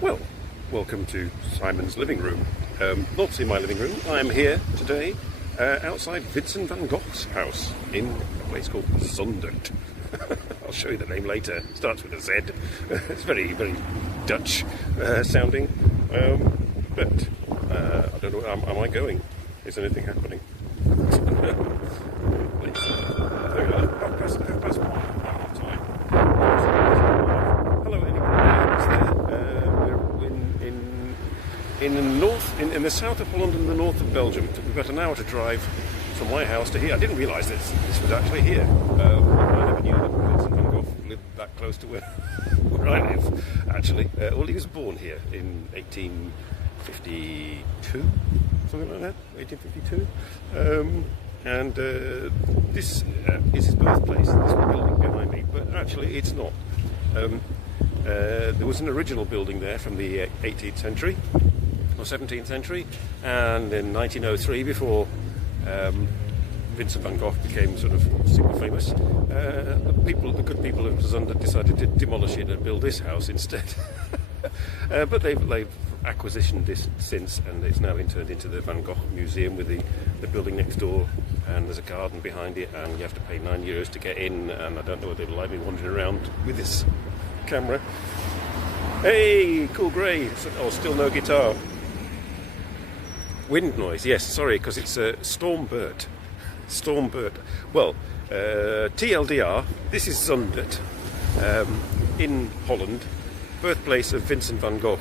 Well, welcome to Simon's living room. Not in my living room. I am here today outside Vincent Van Gogh's house in a place called Zundert. I'll show you the name later. Starts with a Z. It's very, very Dutch sounding. But I don't know. Am I going? Is anything happening? Hello, in the north, in the south of Holland and the north of Belgium. It took me about an hour to drive from my house to here. I didn't realise this was actually here. I never knew that Vincent Van Gogh lived that close to where I live, actually. Well, he was born here in 1852, something like that, 1852. And this is his birthplace, this building behind me, but actually it's not. There was an original building there from the 18th century or 17th century, and in 1903, before Vincent van Gogh became sort of super famous, the good people of Zundert decided to demolish it and build this house instead. But they've acquisitioned this since, and it's now been turned into the Van Gogh Museum with the building next door, and there's a garden behind it, and you have to pay €9 to get in, and I don't know whether they'll let me wandering around with this camera. Hey, cool grey. Oh, still no guitar. Wind noise, yes, sorry, because it's a Stormbird. Stormbird. Well, TLDR, this is Zundert, in Holland, birthplace of Vincent van Gogh.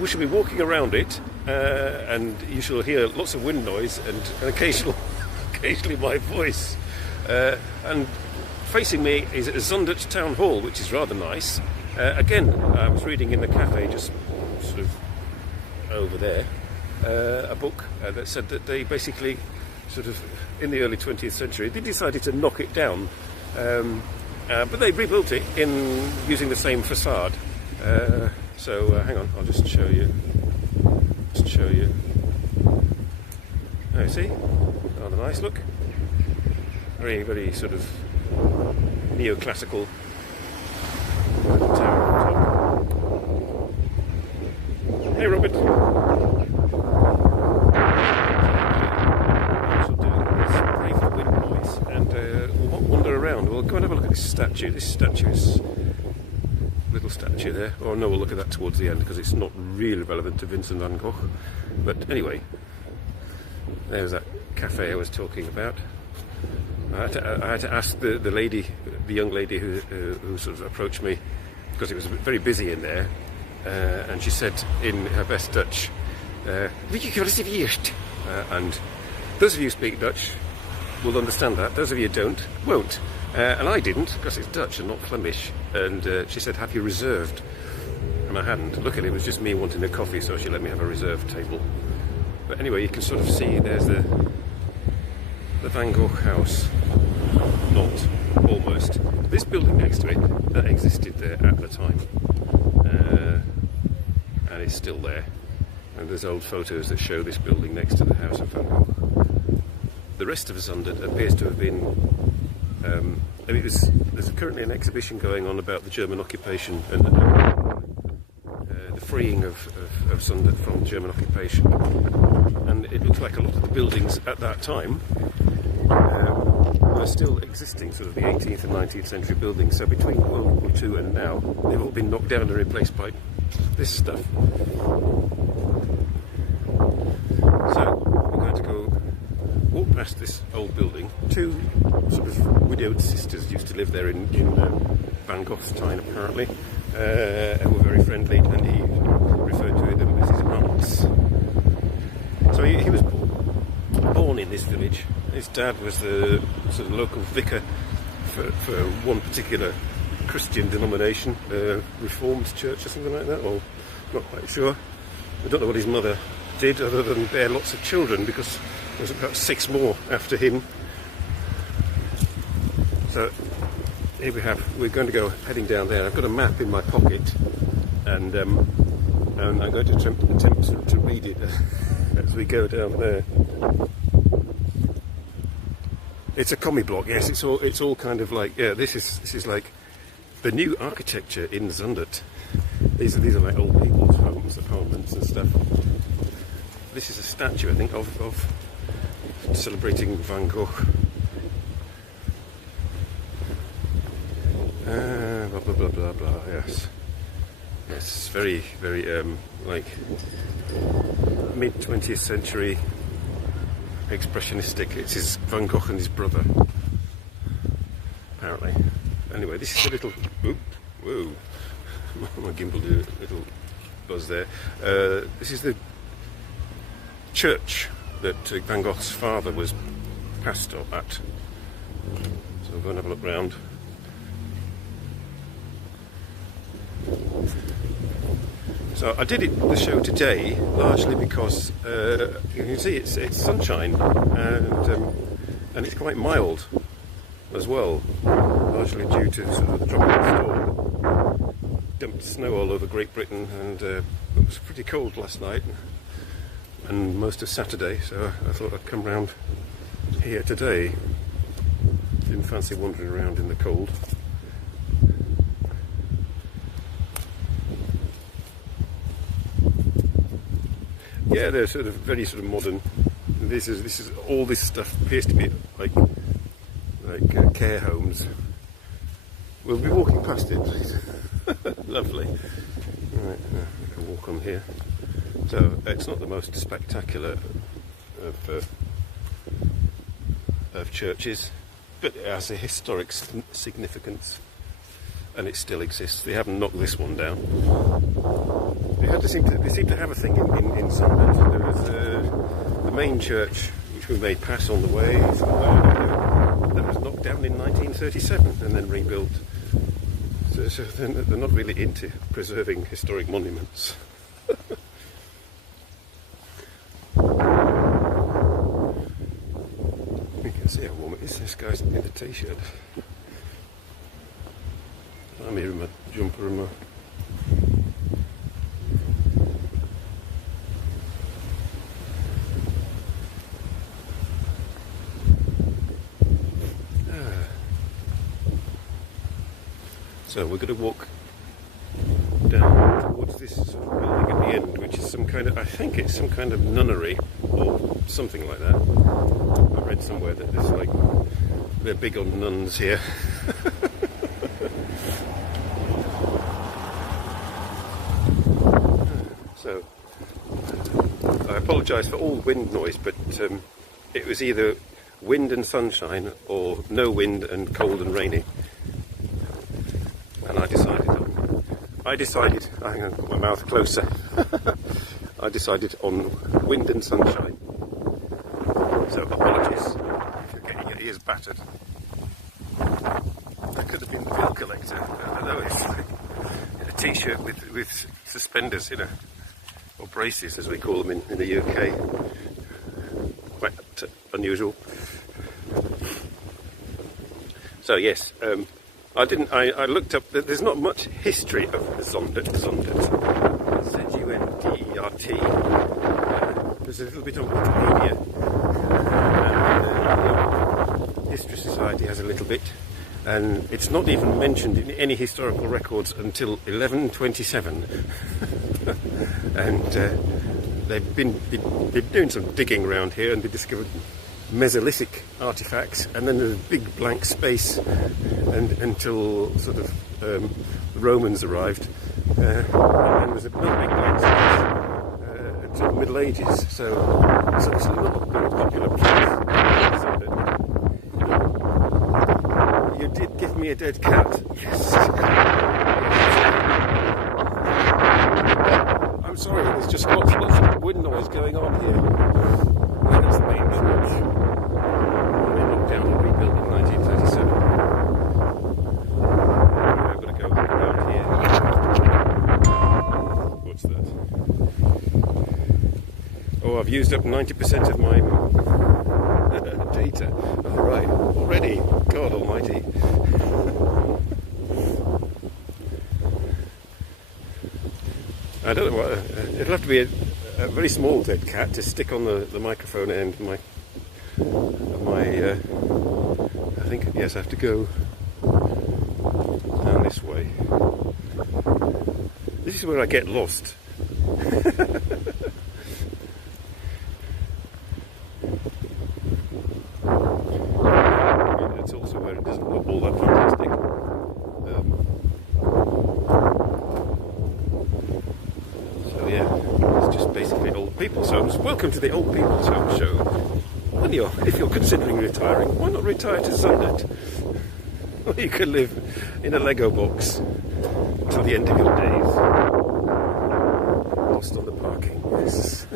We shall be walking around it, and you shall hear lots of wind noise and occasionally my voice. And facing me is Zundert Town Hall, which is rather nice. Again, I was reading in the cafe just sort of over there a book that said that they basically sort of in the early 20th century they decided to knock it down, but they rebuilt it in using the same facade. So hang on, I'll just show you. Oh, see? Rather nice, look. Very, very sort of neoclassical tower on top. Hey, Robert. What we'll do is pray for wind noise, and we'll wander around. We'll go and have a look at this statue. This statue is little statue there. Oh no, we'll look at that towards the end because it's not really relevant to Vincent van Gogh. But anyway, there's that cafe I was talking about. I had to ask the young lady who sort of approached me, because it was very busy in there, and she said in her best Dutch, "Weet je gereserveerd?" And those of you who speak Dutch will understand that. Those of you who don't, won't. And I didn't, because it's Dutch and not Flemish. And she said, "Have you reserved?" And I hadn't. Luckily, it was just me wanting a coffee, so she let me have a reserved table. But anyway, you can sort of see there's the Van Gogh house. Not almost. This building next to it that existed there at the time, and it's still there. And there's old photos that show this building next to the house of Van Gogh. The rest of Zundert appears to have been. There's currently an exhibition going on about the German occupation and the freeing of Zundert from German occupation. And it looks like a lot of the buildings at that time were still existing, sort of the 18th and 19th century buildings. So between World War II and now, they've all been knocked down and replaced by this stuff. So we're going to go walk past this old building. Two sort of widowed sisters used to live there in Van Gogh's time, apparently, and were very friendly, and he referred to them as his aunts. So he was born in this village. His dad was the sort of local vicar for one particular Christian denomination, Reformed Church or something like that, or not quite sure. I don't know what his mother did other than bear lots of children, because there was about 6 more after him. So here we have, we're going to go heading down there. I've got a map in my pocket, and I'm going to attempt to read it as we go down there. It's a commie block, yes. It's all kind of like, yeah. This is like the new architecture in Zundert These are like old people's homes, apartments and stuff. This is a statue, I think, of celebrating Van Gogh. Blah blah blah blah blah. Yes, yes, very like mid 20th century expressionistic. It's his Van Gogh and his brother, apparently. Anyway, this is a little. Whoa. My gimbal did a little buzz there. This is the church that Van Gogh's father was pastor at. So we'll go and have a look round. So I did the show today largely because you can see it's sunshine and it's quite mild as well, largely due to sort of the tropical storm. Dumped snow all over Great Britain, and it was pretty cold last night and most of Saturday, so I thought I'd come round here today. Didn't fancy wandering around in the cold. Yeah, they're sort of very sort of modern. This is all this stuff appears to be like care homes. We'll be walking past it, please. Lovely. Right, a walk on here. So it's not the most spectacular of churches, but it has a historic significance, and it still exists. They haven't knocked this one down. They seem to have a thing in Zundert. There was the main church, which we made pass on the way, that was knocked down in 1937 and then rebuilt. So they're not really into preserving historic monuments. You can see how warm it is. This guy's in a t-shirt. I'm here in my jumper and my... So we're going to walk down towards this sort of building at the end, which is some kind of, I think it's some kind of nunnery or something like that. I read somewhere that there's like, they're big on nuns here. So I apologise for all wind noise, but it was either wind and sunshine or no wind and cold and rainy. And I decided, I'm going to put my mouth closer, I decided on wind and sunshine. So apologies if you're getting your ears battered. That could have been the bill collector. I know, it's like a t-shirt with suspenders, you know, or braces as we call them in the UK. Quite unusual. So yes, I looked up, there's not much history of Zundert. Z-U-N-D-E-R-T. There's a little bit on Wikipedia. And History Society has a little bit. And it's not even mentioned in any historical records until 1127. And they've been doing some digging around here, and they discovered Mesolithic artifacts, and then there's a big blank space until sort of the Romans arrived, and then there was another big blank space until the Middle Ages. So it's not a popular place. You did give me a dead cat. Yes. I'm sorry, there's just lots of wind noise going on here. That's the main church. They knocked down and rebuilt in 1937. We're going to go down here. What's that? Oh, I've used up 90% of my data. All right, already. God almighty. I don't know what. It'll have to be a very small dead cat to stick on the microphone end. I think, yes, I have to go down this way. This is where I get lost. It's also where it doesn't look all that fantastic. So yeah, it's just basically old people's homes. Welcome to the Old People's Home Show. If you're considering retiring, why not retire to Zundert? Or you could live in a Lego box till the end of your days. Lost on the parking. Yes.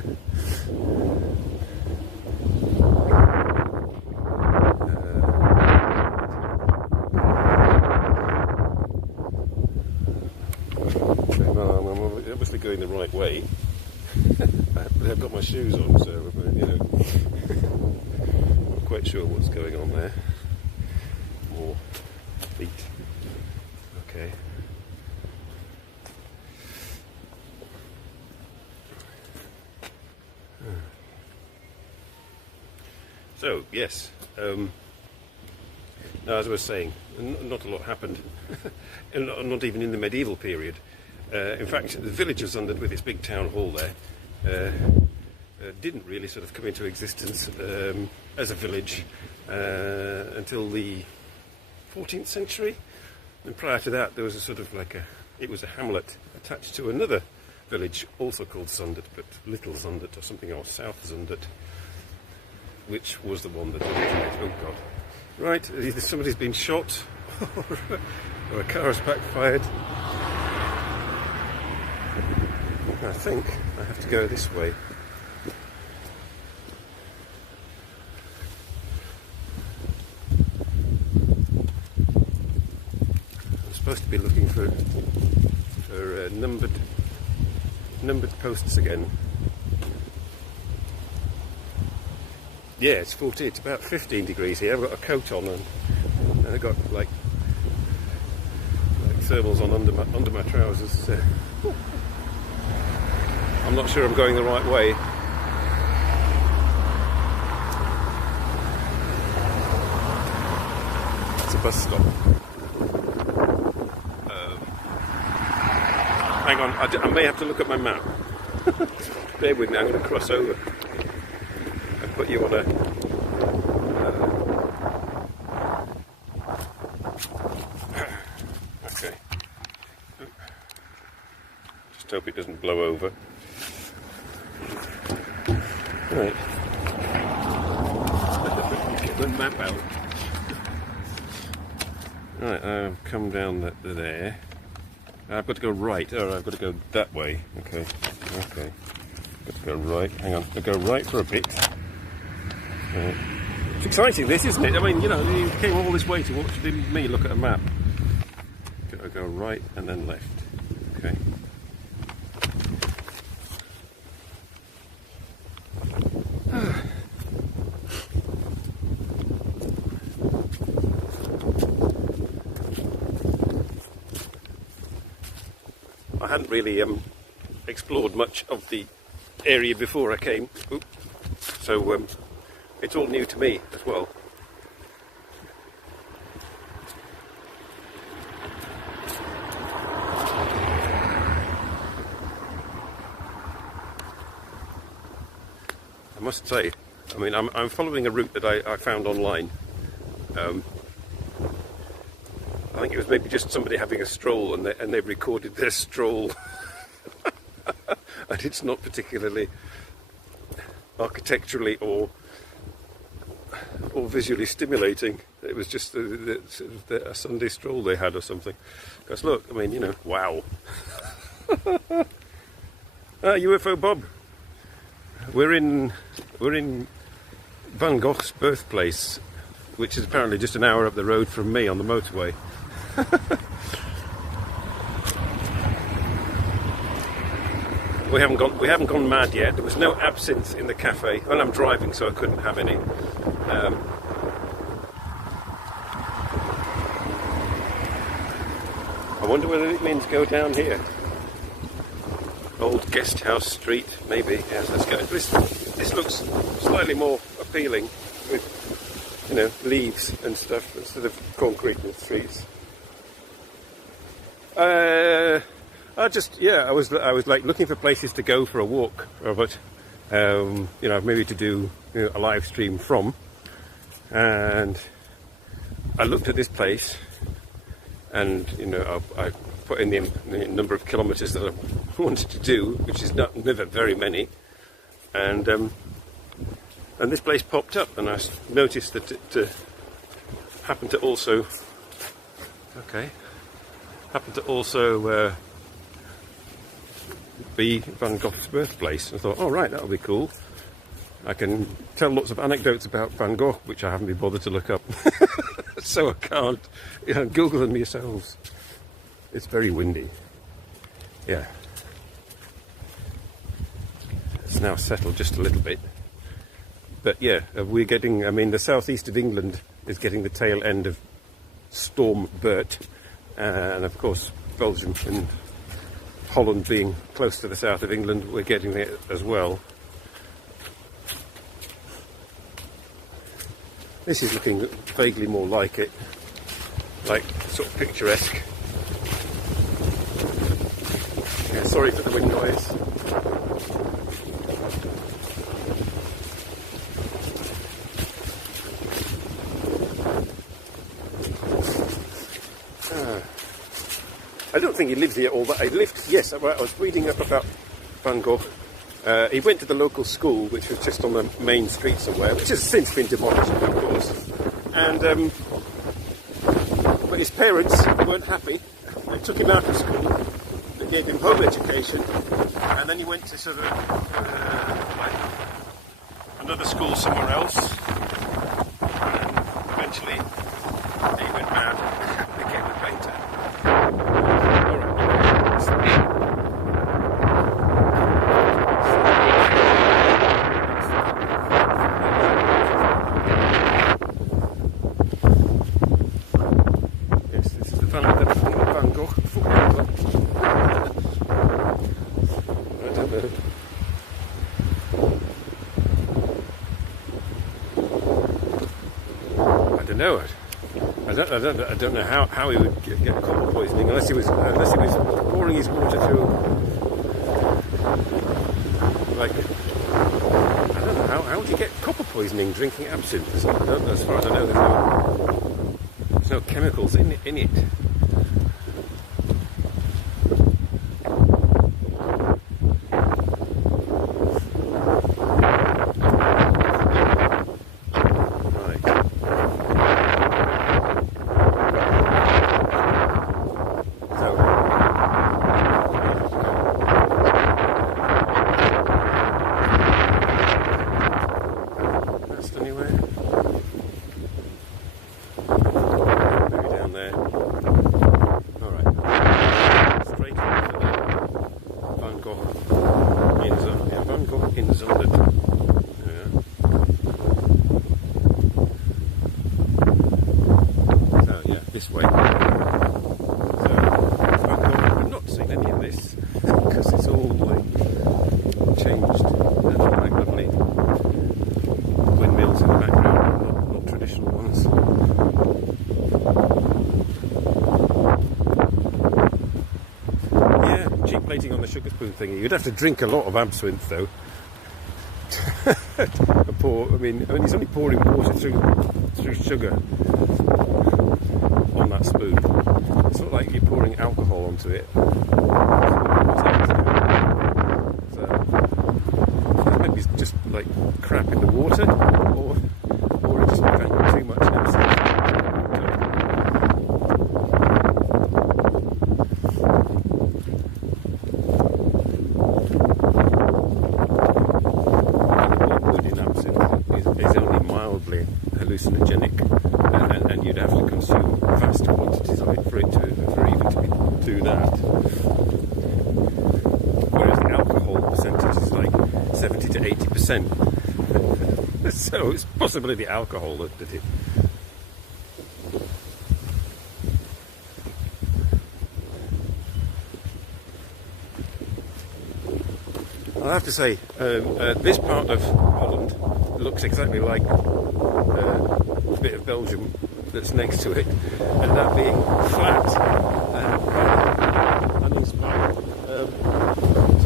Well, I'm obviously going the right way. But I've got my shoes on, so you know, not quite sure what's going on there. More feet. Okay. So yes, now, as I was saying, not a lot happened, not even in the medieval period. In fact, the village of Zundert, with its big town hall there, didn't really sort of come into existence as a village until the 14th century. And prior to that, there was a sort of it was a hamlet attached to another village, also called Zundert, but Little Zundert or something else, South Zundert, which was the one that originated. Oh God! Right, either somebody's been shot, or a car has backfired. I think I have to go this way. I'm supposed to be looking for numbered posts again. Yeah, it's 40. It's about 15 degrees here. I've got a coat on and I've got like thermals on under my trousers. I'm not sure I'm going the right way. It's a bus stop. Hang on, I may have to look at my map. Bear with me, I'm going to cross over and put you on a... okay. Just hope it doesn't blow over. Right. Get the map out. Right, I've come down there. I've got to go right. Oh, I've got to go that way. Okay. Okay. Got to go right. Hang on. I'll go right for a bit. Right. It's exciting, this, isn't it? I mean, you know, you came all this way to watch me look at a map. Got to go right and then left. Okay. I hadn't really explored much of the area before I came, so it's all new to me as well. I must say, I mean, I'm following a route that I found online. I think it was maybe just somebody having a stroll, and they recorded their stroll, and it's not particularly architecturally or visually stimulating. It was just a Sunday stroll they had or something. Because look, I mean, you know, wow. UFO Bob. We're in Van Gogh's birthplace, which is apparently just an hour up the road from me on the motorway. We haven't gone mad yet. There was no absinthe in the cafe. Well, I'm driving, so I couldn't have any. I wonder whether it means go down here. Old Guest House Street, maybe. Yes, let's go. This looks slightly more appealing with, you know, leaves and stuff instead of concrete in the streets. I was like looking for places to go for a walk, Robert. You know, maybe to do a live stream from, and I looked at this place, and you know, I put in the number of kilometres that I wanted to do, which is never very many, and this place popped up, and I noticed that it happened to also be Van Gogh's birthplace. I thought, oh right, that'll be cool. I can tell lots of anecdotes about Van Gogh, which I haven't been bothered to look up. So I can't. You know, Google them yourselves. It's very windy. Yeah. It's now settled just a little bit. But yeah, we're getting, I mean, the southeast of England is getting the tail end of Storm Bert. And of course, Belgium and Holland being close to the south of England, we're getting it as well. This is looking vaguely more like it, like sort of picturesque. Yeah, sorry for the wind noise. I don't think he lives here all that. Yes, I was reading up about Van Gogh. He went to the local school, which was just on the main street somewhere, which has since been demolished, of course. And but his parents weren't happy. They took him out of school. They gave him home education, and then he went to sort of like another school somewhere else. And eventually, he went mad and became a painter. I don't know how he would get copper poisoning unless he was pouring his water through. Like, I don't know how would you get copper poisoning drinking absinthe? As far as I know, there's no chemicals in it. In Zundert. Yeah. So yeah, this way. So I've not seen any of this because it's all like changed. There's like lovely windmills in the background, not traditional ones. Yeah, cheap plating on the sugar spoon thingy. You'd have to drink a lot of absinthe though. I mean, he's only pouring water through sugar on that spoon. It's not like you're pouring alcohol onto it. So maybe it's just like crap in the water, or it just drank too much absinthe. Hallucinogenic, and you'd have to consume vast quantities of it for even to do that. Whereas the alcohol percentage is like 70 to 80%. So it's possibly the alcohol that did it. I'll have to say, this part of Holland looks exactly like a bit of Belgium that's next to it, and that being flat and uninspired.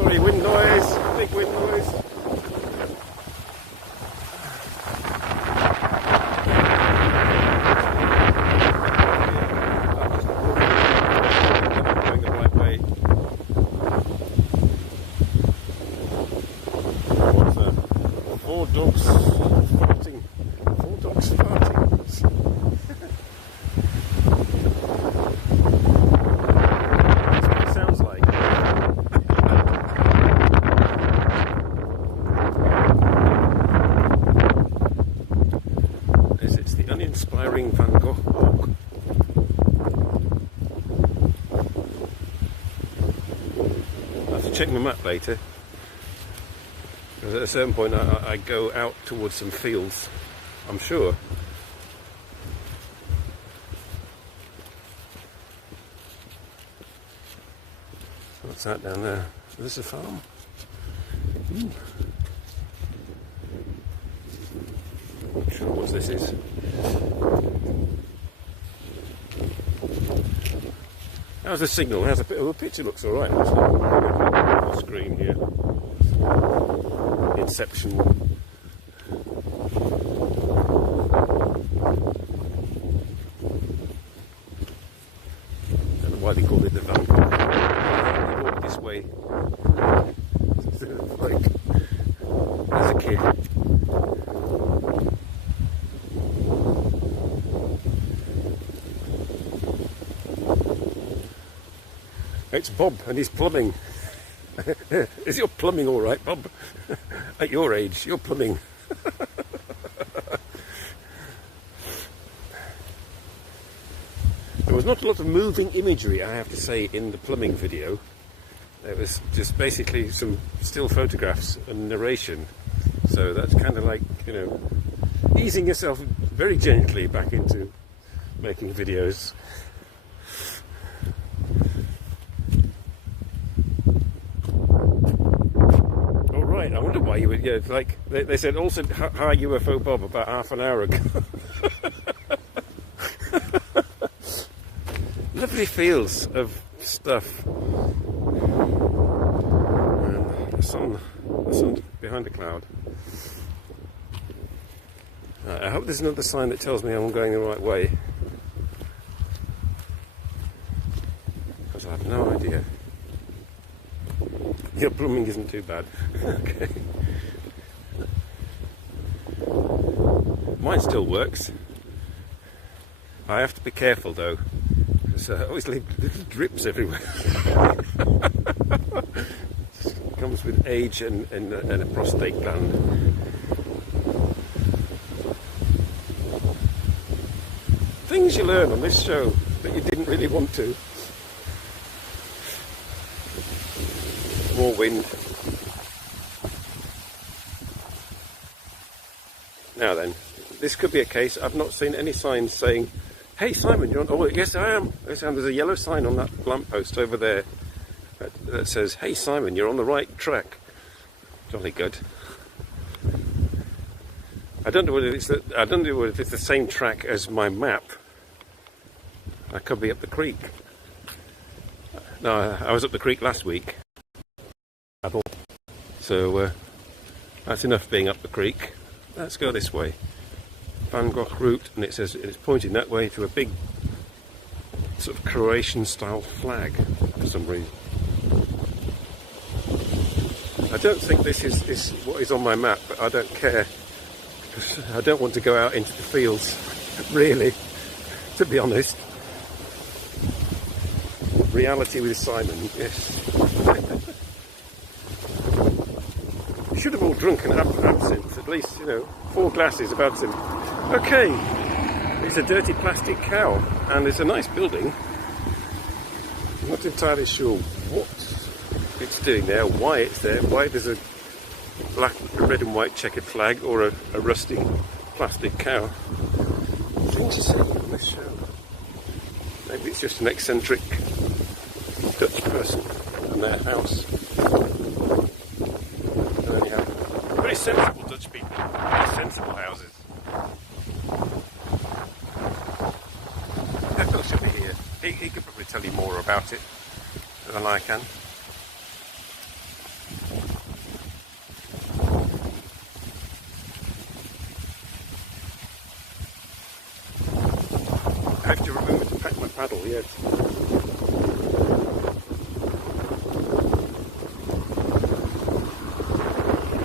Sorry, wind noise, big wind noise. Going the right way. What's that? 4 dogs farting. 4 dogs farting. Uninspiring Van Gogh walk. I have to check my map later, because at a certain point I go out towards some fields, I'm sure. What's that down there? Is this a farm? Ooh. Not sure what this is. How's the signal? How's the picture? Looks alright. On the screen here. Inception. I don't know why they call it the Van Gogh. I walked this way like as a kid. It's Bob and his plumbing. Is your plumbing all right, Bob? At your age, your plumbing. There was not a lot of moving imagery, I have to say, in the plumbing video. It was just basically some still photographs and narration. So that's kind of like, you know, easing yourself very gently back into making videos. I wonder why you would, yeah, like, they said also, hi UFO Bob, about half an hour ago. Lovely fields of stuff. And the sun behind the cloud. I hope there's another sign that tells me I'm going the right way. Because I have no idea. Your plumbing isn't too bad. Okay. Mine still works. I have to be careful though, because I always leave little drips everywhere. It comes with age and a prostate gland. Things you learn on this show that you didn't really want to. More wind. Now then, this could be a case. I've not seen any signs saying, "Hey Simon, you're on." Oh yes, I am. Yes, I am. There's a yellow sign on that lamppost over there that says, "Hey Simon, you're on the right track." Jolly good. I don't know whether it's the same track as my map. I could be up the creek. No, I was up the creek last week. So that's enough being up the creek. Let's go this way. Van Gogh route, and it says it's pointing that way to a big sort of Croatian style flag for some reason. I don't think this is what is on my map, but I don't care, because I don't want to go out into the fields, really, to be honest. Reality with Simon, yes. We should have all drunk an absinthe, at least, you know, 4 glasses of absinthe. Okay, it's a dirty plastic cow, and it's a nice building. I'm not entirely sure what it's doing there, why it's there, why there's a black, red and white checkered flag, or a rusty plastic cow. Things to say on this show. Maybe it's just an eccentric Dutch person and their house. Anyhow, very sensible Dutch people, very sensible houses. Ethel should be here. He could probably tell you more about it than I can. paddle, yes.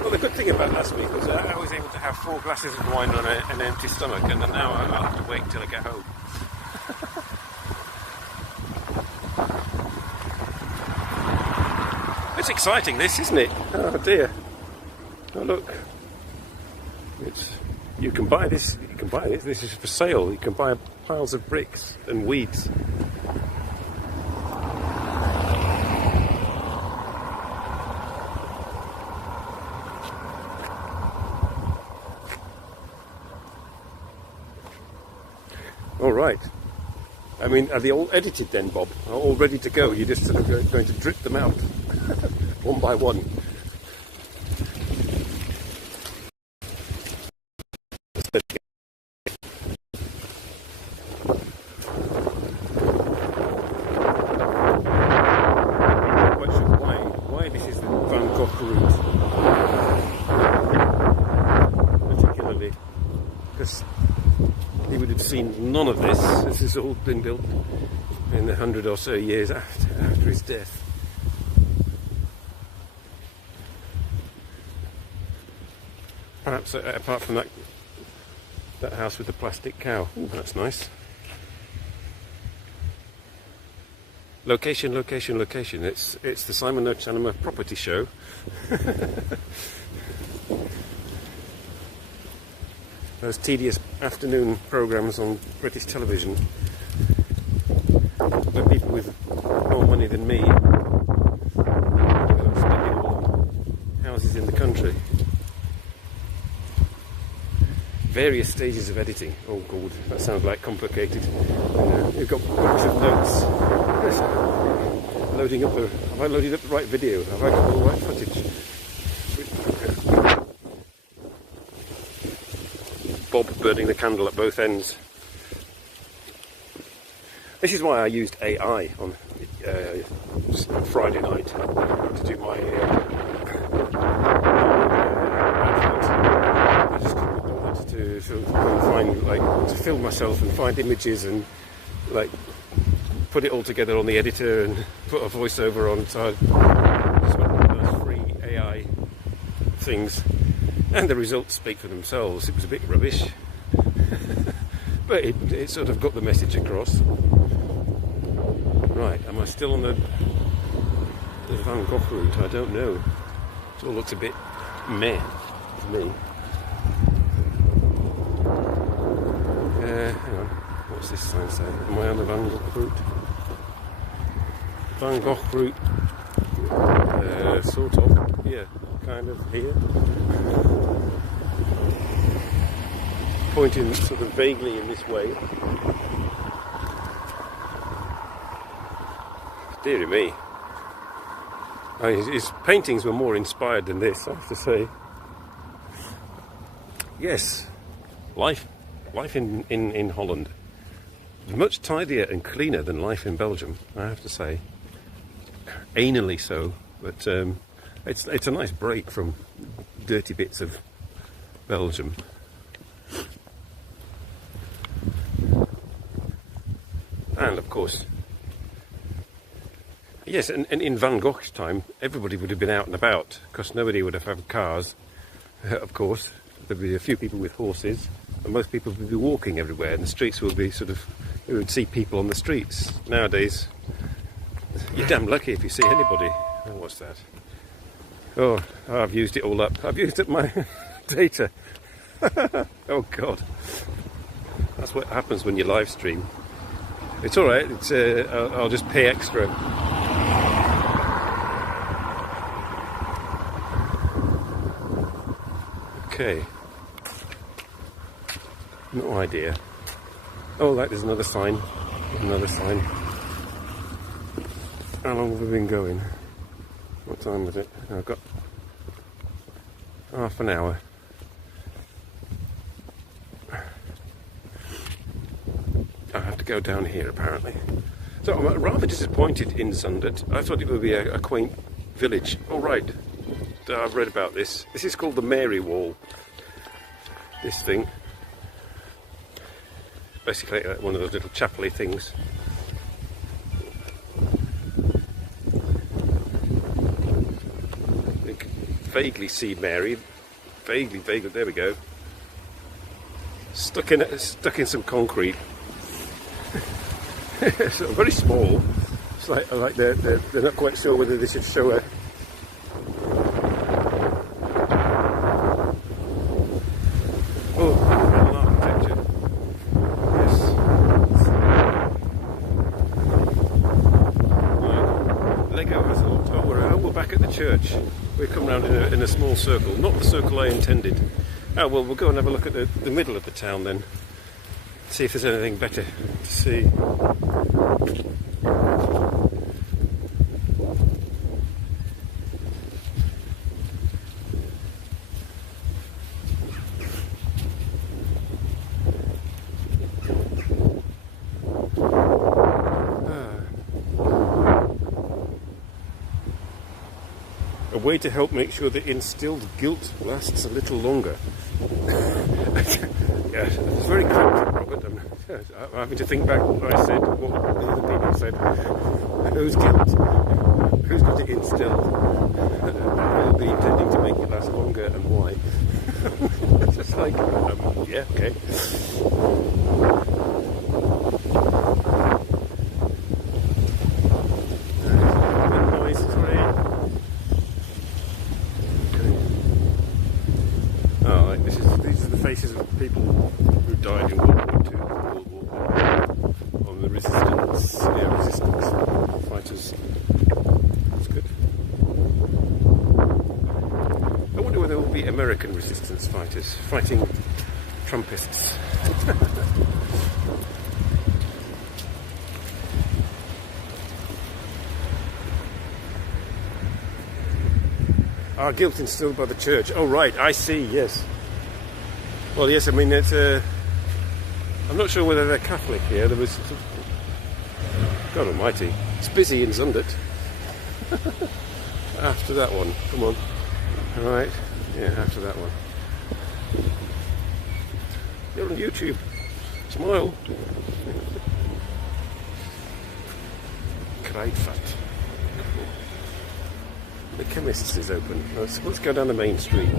Well, the good thing about last week was I was able to have 4 glasses of wine on an empty stomach, and now I'll have to wait until I get home. It's exciting, this, isn't it? Oh dear. Oh look. You can buy this. You can buy this. This is for sale. You can buy piles of bricks and weeds. All right. I mean, are they all edited then, Bob? Are all ready to go? You're just sort of going to drip them out one by one. Why this is the Van Gogh route, particularly, because he would have seen none of this. This has all been built in the 100 or so years after his death. Perhaps apart from that house with the plastic cow. Ooh, that's nice. Location, location, location. It's the Simon Oaksanima property show. Those tedious afternoon programmes on British television, where people with more money than me are spending all on houses in the country. Various stages of editing. Oh god, that sounds like complicated. You've got books of notes. Loading up have I loaded up the right video? Have I got all the right footage? Bob burning the candle at both ends. This is why I used AI on Friday night to do my I just couldn't be bothered to sort of go and find, like, to film myself and find images and like put it all together on the editor and put a voiceover on. So I just went with those free AI things, and the results speak for themselves. It was a bit rubbish, but it sort of got the message across. Right, am I still on the Van Gogh route? I don't know. It all looks a bit meh to me. Hang on, what's this sign say? Am I on the Van Gogh route? Van Gogh route, sort of, yeah, kind of here. Pointing sort of vaguely in this way. Dear me. I mean, his paintings were more inspired than this, I have to say. Yes, life in Holland. Much tidier and cleaner than life in Belgium, I have to say. Anally so, but it's a nice break from dirty bits of Belgium. And of course, yes, and in Van Gogh's time, everybody would have been out and about, because nobody would have had cars, of course. There'd be a few people with horses, and most people would be walking everywhere, and the streets would be sort of, you would see people on the streets. Nowadays, you're damn lucky if you see anybody. Oh, what's that? Oh, I've used it all up. I've used up my data. Oh God. That's what happens when you live stream. It's alright, I'll just pay extra. Okay. No idea. Oh, right, there's another sign. Another sign. How long have we been going? What time was it? Oh, I've got half an hour. I have to go down here apparently. So I'm rather disappointed in Zundert. I thought it would be a quaint village. Oh right, I've read about this. This is called the Mary Wall. This thing. Basically one of those little chapel-y things. vaguely see Mary. Vaguely. There we go. Stuck in some concrete. So very small. It's like they're not quite sure whether they should show her. Oh, metal architecture. Yes. Right. Lego has a lot. Oh, we're back at the church. We come round in a small circle, not the circle I intended. Oh well, we'll go and have a look at the middle of the town then. See if there's anything better to see. A way to help make sure that instilled guilt lasts a little longer. Yeah, it's very cryptic, Robert. I'm having to think back what I said, what the other people said. Whose guilt? Who's got it instilled? I'll be intending to make it last longer, and why? Just like, yeah, okay. Faces of people who died in World War II, World War I, on the resistance fighters. That's good. I wonder whether there will be American resistance fighters fighting Trumpists. Our guilt instilled by the church. Oh right, I see, yes. Well, yes, I mean, it's I'm not sure whether they're Catholic here. There was... God almighty. It's busy in Zundert. After that one. Come on. All right. Yeah, after that one. You're on YouTube. Smile. Kruidvat. The chemist's is open. Let's go down the main street.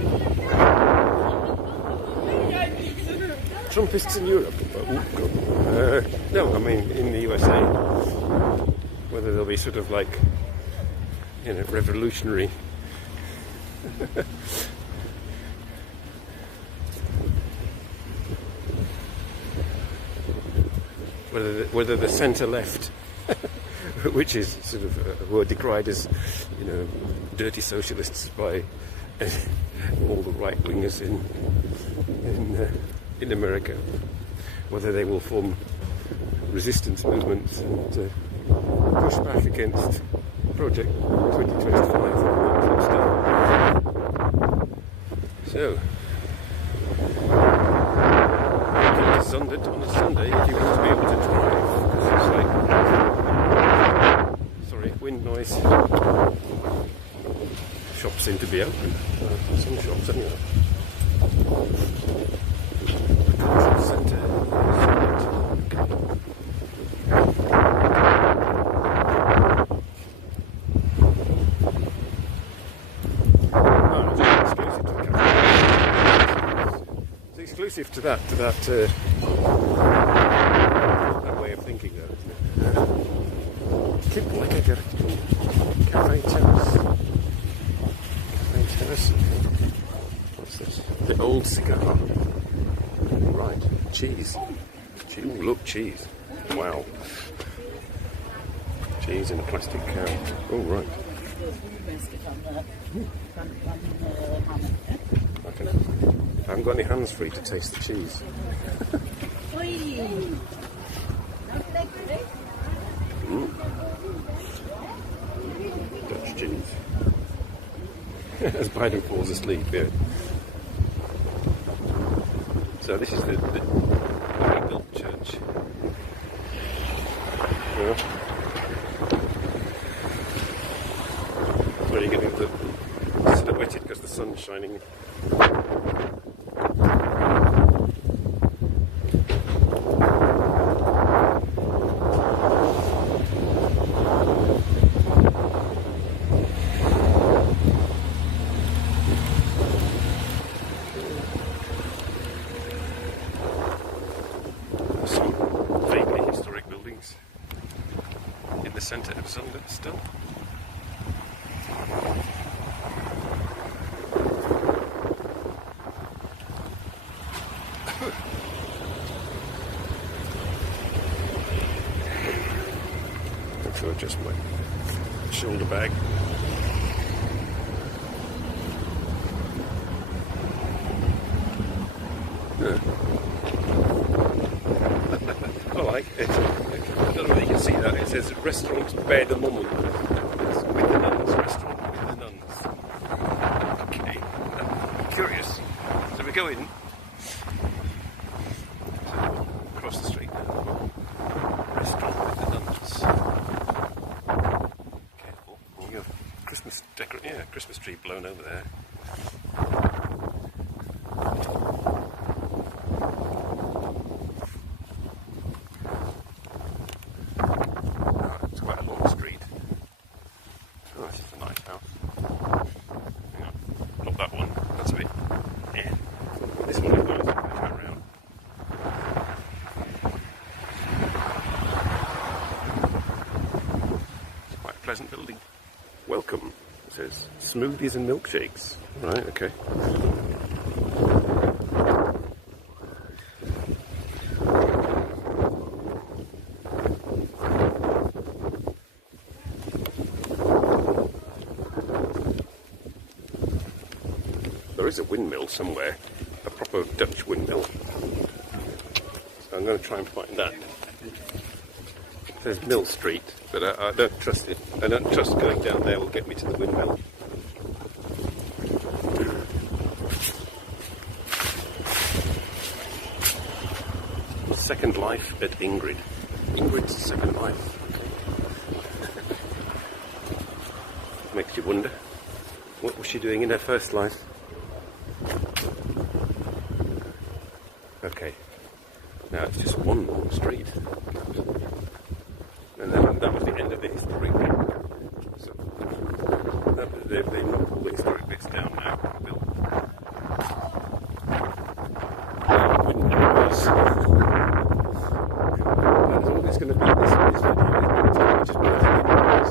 Trumpists in Europe? No, I mean in the USA. Whether they'll be sort of like, you know, revolutionary. whether the centre left, which is sort of who are decried as, you know, dirty socialists by all the right wingers in America, whether they will form resistance movements and push back against Project 2025. So, welcome to Zundert on a Sunday if you want to be able to drive. It's like, sorry, wind noise. Shops seem to be open. Some shops anyway. Centre. It's exclusive to that way of thinking, though, isn't it? Keep like a Cafe Terrace. Cafe Terrace. What's this? The old cigar. Right, cheese. Ooh, look, cheese. Wow. Cheese in a plastic cow. Oh, right. I haven't got any hands free to taste the cheese. Dutch cheese. As Biden falls asleep, yeah. So this is the rebuilt church. Yeah. So you're getting the silhouetted because the sun's shining. of Zundert still. Make sure I adjust my shoulder bag. I like it. I don't know if you can see that. It says Restaurant Bed de Moment. It's with the nuns. Restaurant with the nuns. Okay. I'm curious. So we go in. So across the street now. Restaurant with the nuns. Careful. You have Christmas tree blown over there. Pleasant building. Welcome, it says. Smoothies and milkshakes. Right, okay. There is a windmill somewhere, a proper Dutch windmill. So I'm going to try and find that. There's Mill Street, but I don't trust it. I don't trust going down there will get me to the windmill. Second Life at Ingrid. Ingrid's Second Life. Makes you wonder, what was she doing in her first life? Okay, now it's just one more street. And then that was the end of the historic bit. So they've knocked all the historic bits down now. Windmills. That's all it's going to be this video. It's just windmills.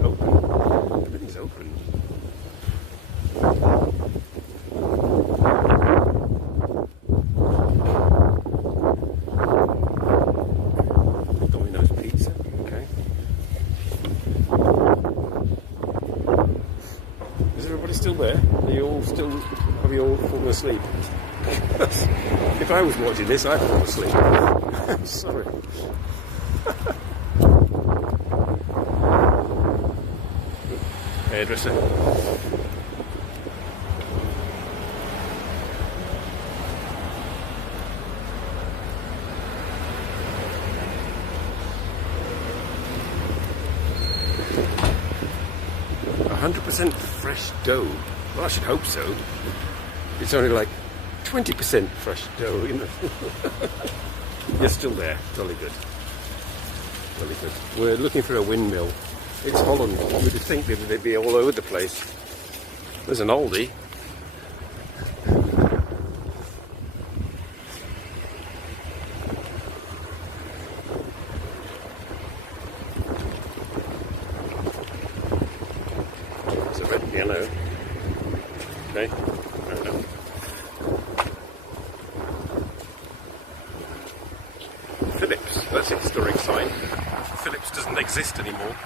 Open. Everything's open. Still there? Are you all still? Have you all fallen asleep? If I was watching this, I'd fall asleep. I'm sorry. Hairdresser. %, fresh dough. Well, I should hope so. It's only like 20% fresh dough, you know. You're still there. Jolly good. Jolly good. We're looking for a windmill. It's Holland. You'd think they'd be all over the place. There's an Aldi. Yellow. Okay. Philips. That's a historic sign. Philips doesn't exist anymore.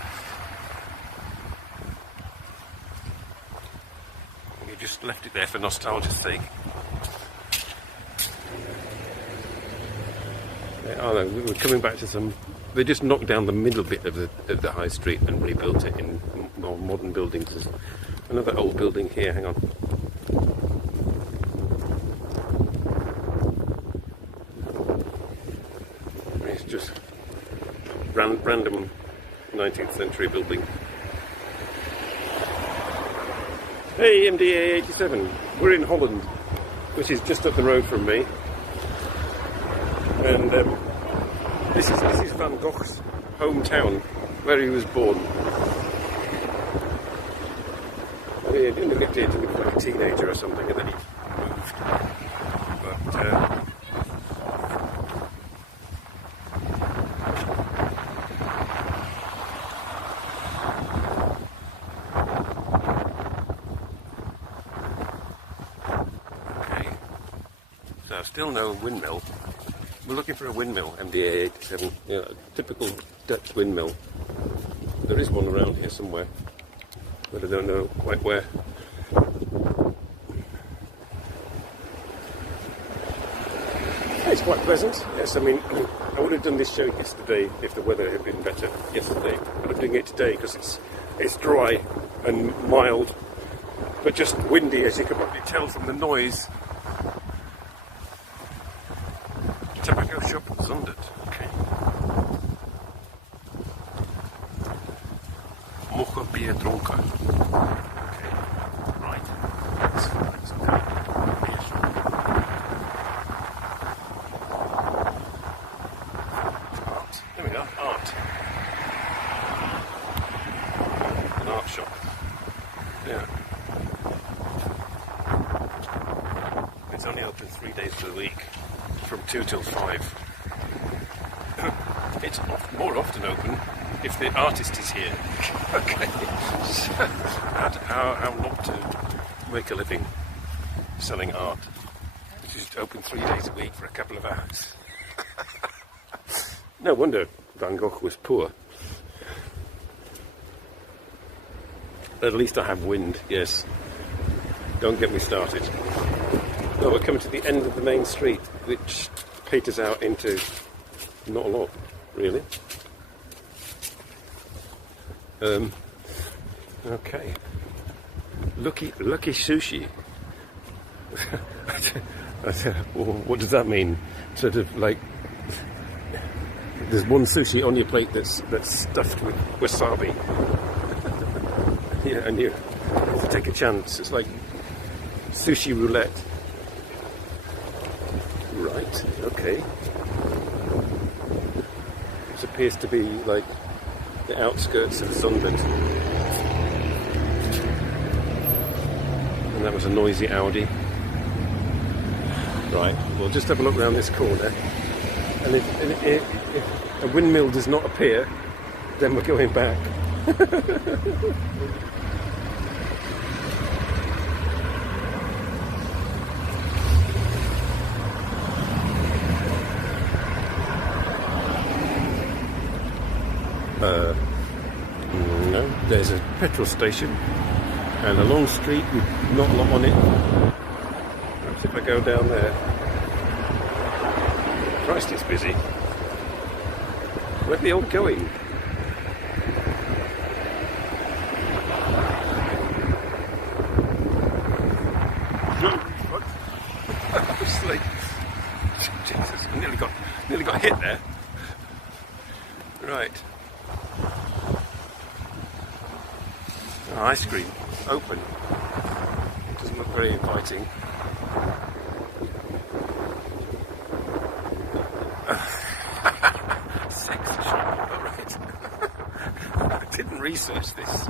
You just left it there for nostalgia's sake. Oh no, we were coming back to some. They just knocked down the middle bit of the high street and rebuilt it in more modern buildings. There's another old building here. Hang on. It's just random 19th century building. Hey, MDA 87. We're in Holland, which is just up the road from me. And this is Van Gogh's hometown, where he was born. He lived here until he was like a teenager or something, and then he moved. But No, still no windmill. We're looking for a windmill, MDA 87, you know, a typical Dutch windmill. There is one around here somewhere, but I don't know quite where. It's quite pleasant, yes. I mean, I would have done this show yesterday if the weather had been better yesterday, but I'm doing it today because it's dry and mild, but just windy, as you can probably tell from the noise. Tobacco shop, Zundert. Okay. Mocha beer dronken. Okay. Right. That's okay. Beer shop. Art. There we go. Art. An art shop. Yeah. It's only open 3 days of the week, from 2 till 5. It's more often open if the artist is here. Okay. So, how not to make a living selling art, which is open 3 days a week for a couple of hours. No wonder Van Gogh was poor. At least I have wind, yes. Don't get me started. Well, we're coming to the end of the main street, which peters out into not a lot, really. Okay. Lucky sushi. Well, what does that mean? Sort of like there's one sushi on your plate that's stuffed with wasabi. Yeah, and you have to take a chance. It's like sushi roulette. Right, okay. This appears to be like the outskirts of Zundert. And that was a noisy Audi. Right, we'll just have a look around this corner. And if a windmill does not appear, then we're going back. No, there's a petrol station and a long street with not a lot on it. Perhaps if I go down there. Christ, it's busy. Where are they all going? Obviously. Jesus, I nearly got hit there. Right. Oh, ice cream, open. It doesn't look very inviting. Sex shop, alright. I didn't research this.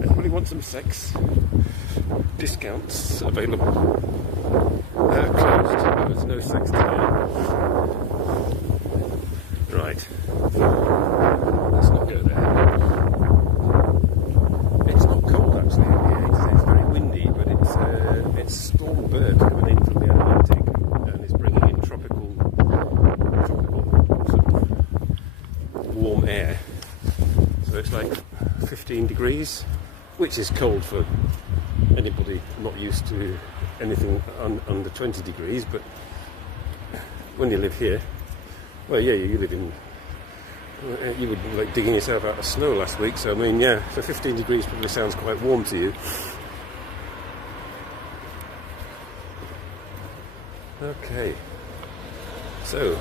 Anybody want some sex? Discounts available. Closed. There's no sex today. Right. Let's not go there. It's not cold actually in here. It's very windy, but it's storm bird coming in from the Atlantic and it's bringing in tropical sort of warm air. So it's like 15 degrees, which is cold for anybody not used to anything under 20 degrees, but when you live here, well, yeah, you live in, you were like digging yourself out of snow last week, so I mean, yeah, so 15 degrees probably sounds quite warm to you. Okay, so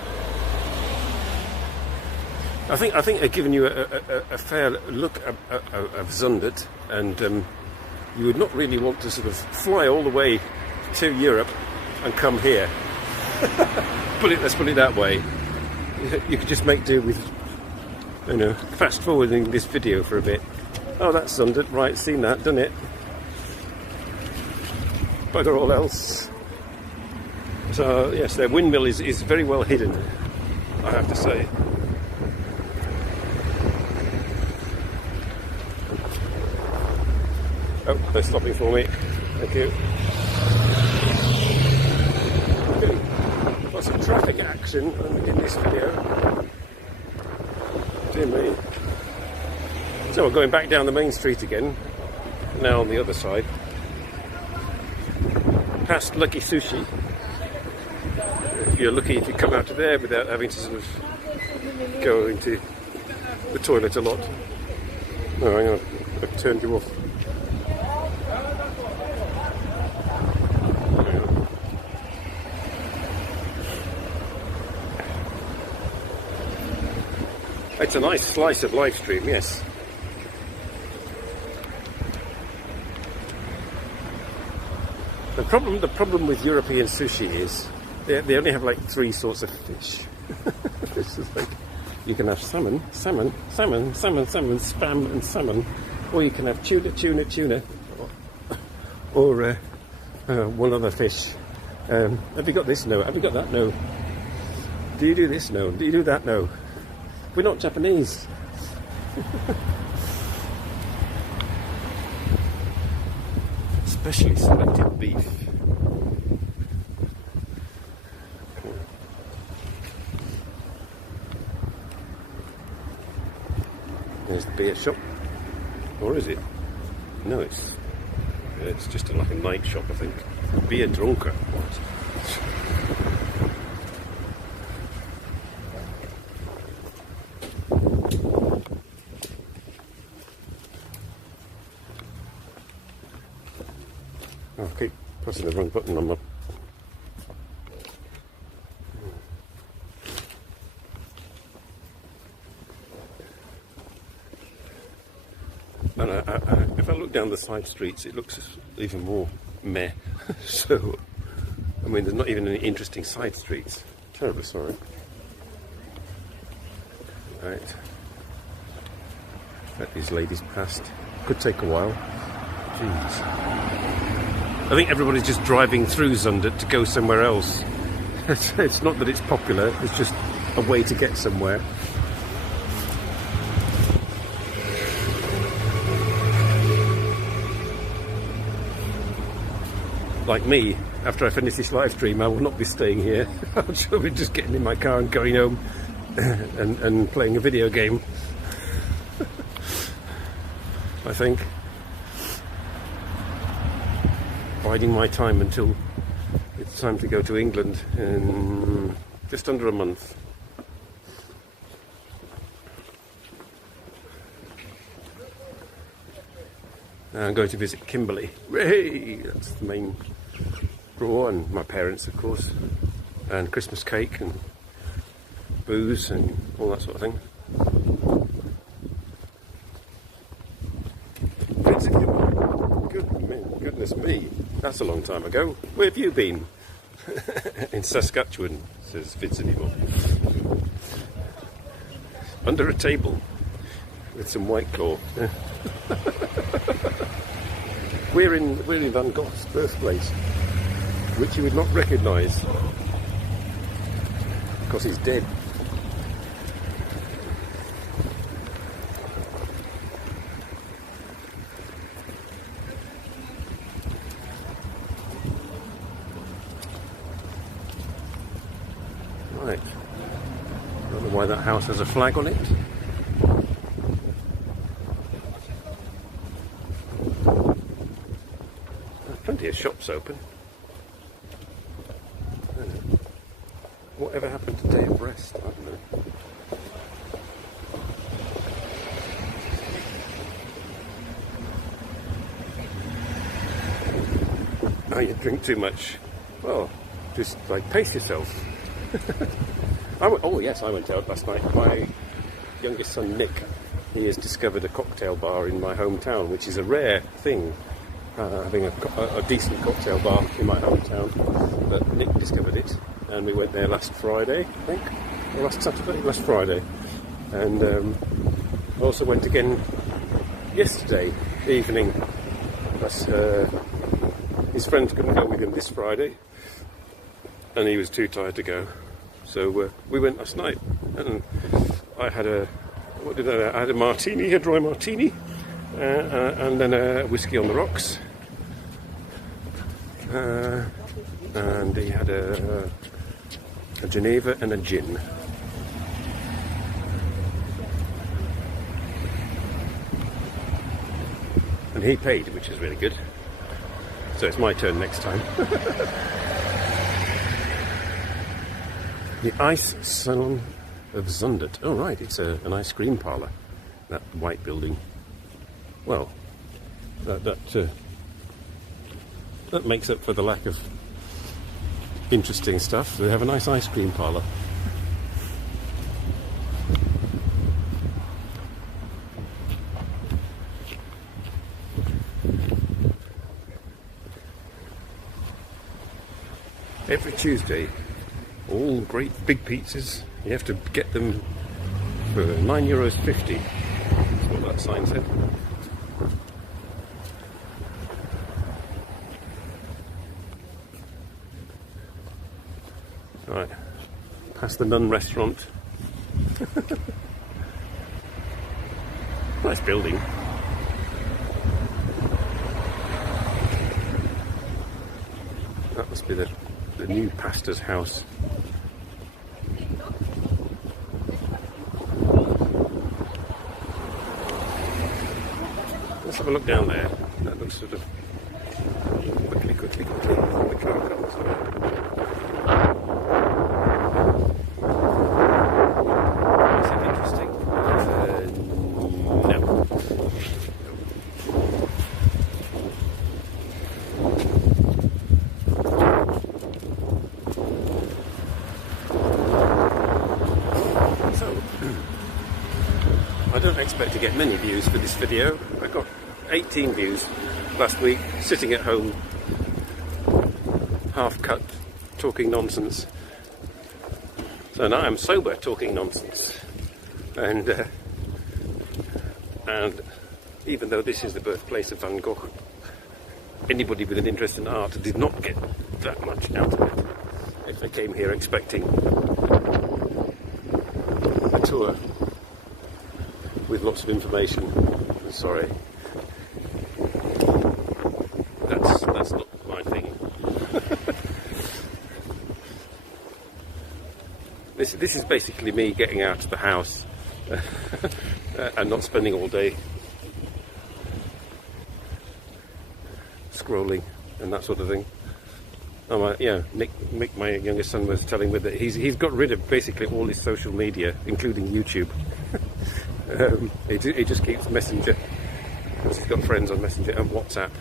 I think I've given you a fair look of Zundert, and you would not really want to sort of fly all the way to Europe and come here. Let's put it that way. You could just make do with, you know, fast forwarding this video for a bit. Oh, that's Zundert, right? Seen that, done it. Bugger all else. So yes, their windmill is very well hidden. I have to say. Oh, they're stopping for me. Thank you. Okay. Lots of traffic action in this video. Dear me. So we're going back down the main street again. Now on the other side. Past Lucky Sushi. If you're lucky if you come out of there without having to sort of go into the toilet a lot. No, hang on. I've turned you off. It's a nice slice of live stream, yes. The problem with European sushi is they only have like 3 sorts of fish. This is like, you can have salmon, spam and salmon, or you can have tuna, or one other fish. Have you got this? No. Have you got that? No. Do you do this? No. Do you do that? No. We're not Japanese. Specially selected beef. There's the beer shop. Or is it? No, it's just like a night shop, I think. Beer drunker. Oh, I keep pressing the wrong button on my... And if I look down the side streets, it looks even more meh. So, I mean, there's not even any interesting side streets. Terribly sorry. Right. Let these ladies past. Could take a while. Jeez. I think everybody's just driving through Zundert to go somewhere else. It's not that it's popular, it's just a way to get somewhere. Like me, after I finish this live stream, I will not be staying here. I'll sure be just getting in my car and going home and playing a video game. I think. Biding my time until it's time to go to England in just under a month. I'm going to visit Kimberley. Hey, that's the main draw, and my parents, of course, and Christmas cake and booze and all that sort of thing. Goodness me, that's a long time ago. Where have you been? In Saskatchewan, says Vincent Van Gogh. Under a table with some White Claw. We're in Van Gogh's birthplace, which you would not recognise because he's dead. Right. I don't know why that house has a flag on it. There's plenty of shops open. Whatever happened to Day of Rest? I don't know. Oh, you drink too much. Well, just like pace yourself. Oh yes, I went out last night. My youngest son Nick, he has discovered a cocktail bar in my hometown, which is a rare thing, having a decent cocktail bar in my hometown. But Nick discovered it, and we went there last Friday, I think, or last Friday, and also went again yesterday evening. Plus, his friends couldn't go with him this Friday, and he was too tired to go. So we went last night. And I had a I had a martini, a dry martini, and then a whiskey on the rocks. And he had a Geneva and a gin. And he paid, which is really good. So it's my turn next time. The Ice Salon of Zundert. Oh right, it's an ice cream parlour. That white building. Well, that makes up for the lack of interesting stuff. They have a nice ice cream parlour. Every Tuesday, all great big pizzas, you have to get them for €9.50. That's what that sign said. Right, past the Nun restaurant. Nice building. That must be the new pastor's house. Let's have a look down there. That looks sort of quickly. The car comes. Is it interesting? No. I don't expect to get many views for this video. I got 18 views last week, sitting at home, half cut, talking nonsense. So now I'm sober, talking nonsense. And even though this is the birthplace of Van Gogh, anybody with an interest in art did not get that much out of it. If they came here expecting a tour with lots of information, sorry, that's not my thing. This is basically me getting out of the house and not spending all day scrolling and that sort of thing. Nick, my youngest son, was telling me that he's got rid of basically all his social media, including YouTube. He just keeps Messenger, because he's got friends on Messenger and WhatsApp,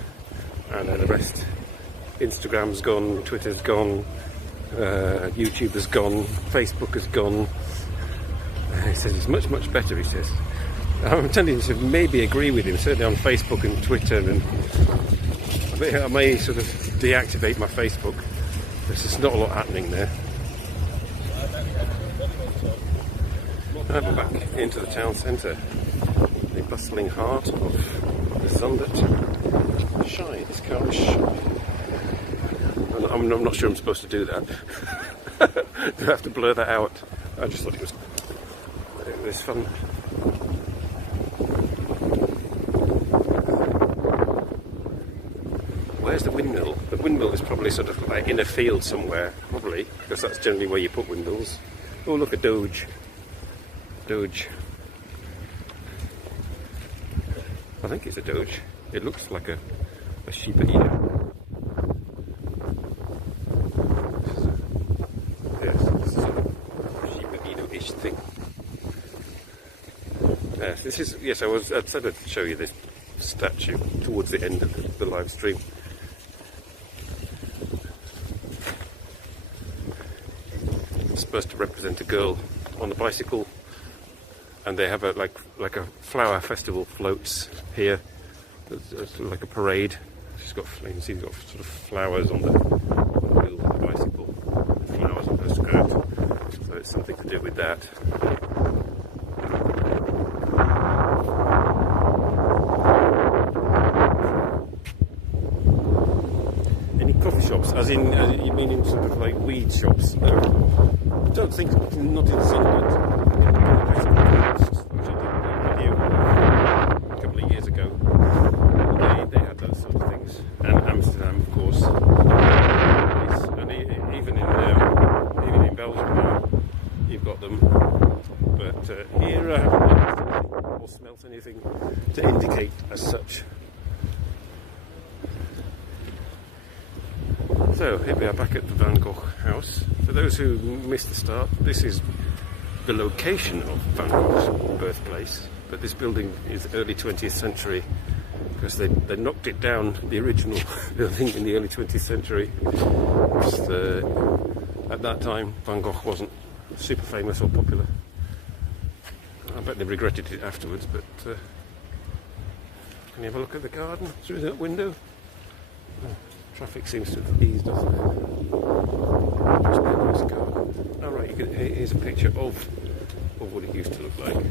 and the rest. Instagram's gone, Twitter's gone, YouTube has gone, Facebook has gone. He says it's much better, he says. I'm tending to maybe agree with him, certainly on Facebook and Twitter, and I may sort of deactivate my Facebook. There's just not a lot happening there. And we're back into the town centre, the bustling heart of the Zundert. Shy, this car is shy. I'm not sure I'm supposed to do that. Do I have to blur that out? I just thought it was fun. Where's the windmill? The windmill is probably sort of like in a field somewhere, probably, because that's generally where you put windmills. Oh, look, a Doge. I think it's a Doge. It looks like a Shiba Inu. This is a Shiba Inu-ish thing. Yes, I said I'd show you this statue towards the end of the live stream. It's supposed to represent a girl on a bicycle, and they have a like a flower festival floats here. It's like a parade. You can see she's got sort of flowers on the wheel of the bicycle, flowers on her skirt. So it's something to do with that. Any coffee shops? As in you mean in sort of like weed shops? No. I don't think, not in Zundert. else, anything to indicate as such. So here we are back at the Van Gogh house. For those who missed the start, this is the location of Van Gogh's birthplace, but this building is early 20th century because they knocked it down, the original building, in the early 20th century. At that time Van Gogh wasn't super famous or popular. I bet they regretted it afterwards, but can you have a look at the garden through that window? Oh, traffic seems to have eased off there. Just a nice garden. Oh right, here's a picture of what it used to look like.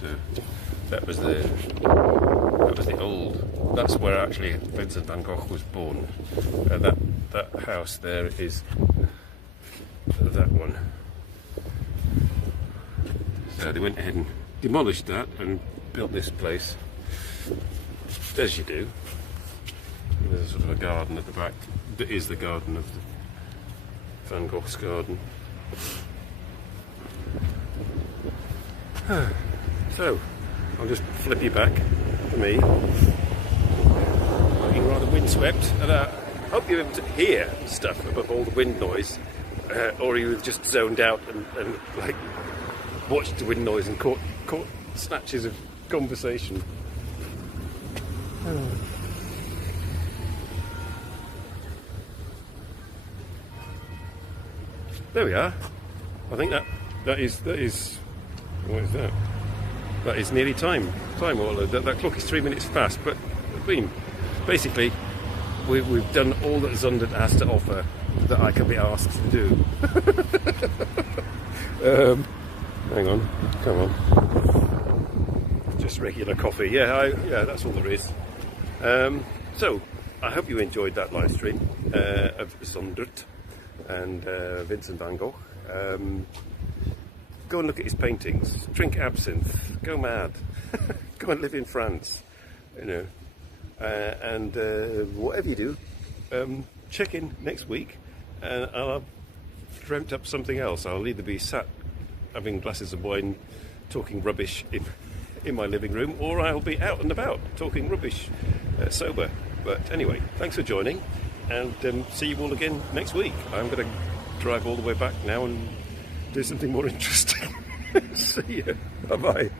So that was the old. That's where actually Vincent Van Gogh was born. That house there is that one. So they went ahead and demolished that and built this place, as you do. And there's sort of a garden at the back. That is the garden of the Van Gogh's garden. So I'll just flip you back to me, looking rather windswept, and I hope you're able to hear stuff above all the wind noise, or you've just zoned out and like watched the wind noise and caught snatches of conversation. There we are. I think that is what is that? That is nearly time. Or that clock is 3 minutes fast. But basically, we've done all that Zundert has to offer that I can be asked to do. Hang on, come on. Just regular coffee. Yeah, that's all there is. So I hope you enjoyed that live stream of Zundert and Vincent Van Gogh. Go and look at his paintings, drink absinthe, go mad, go and live in France, you know, and whatever you do, check in next week and I'll have dreamt up something else. I'll either be sat having glasses of wine talking rubbish in my living room, or I'll be out and about talking rubbish sober. But anyway, thanks for joining, and see you all again next week. I'm going to drive all the way back now and do something more interesting. See you. Bye bye.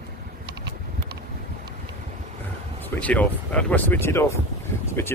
Switch it off. How do I switch it off? Switch it off.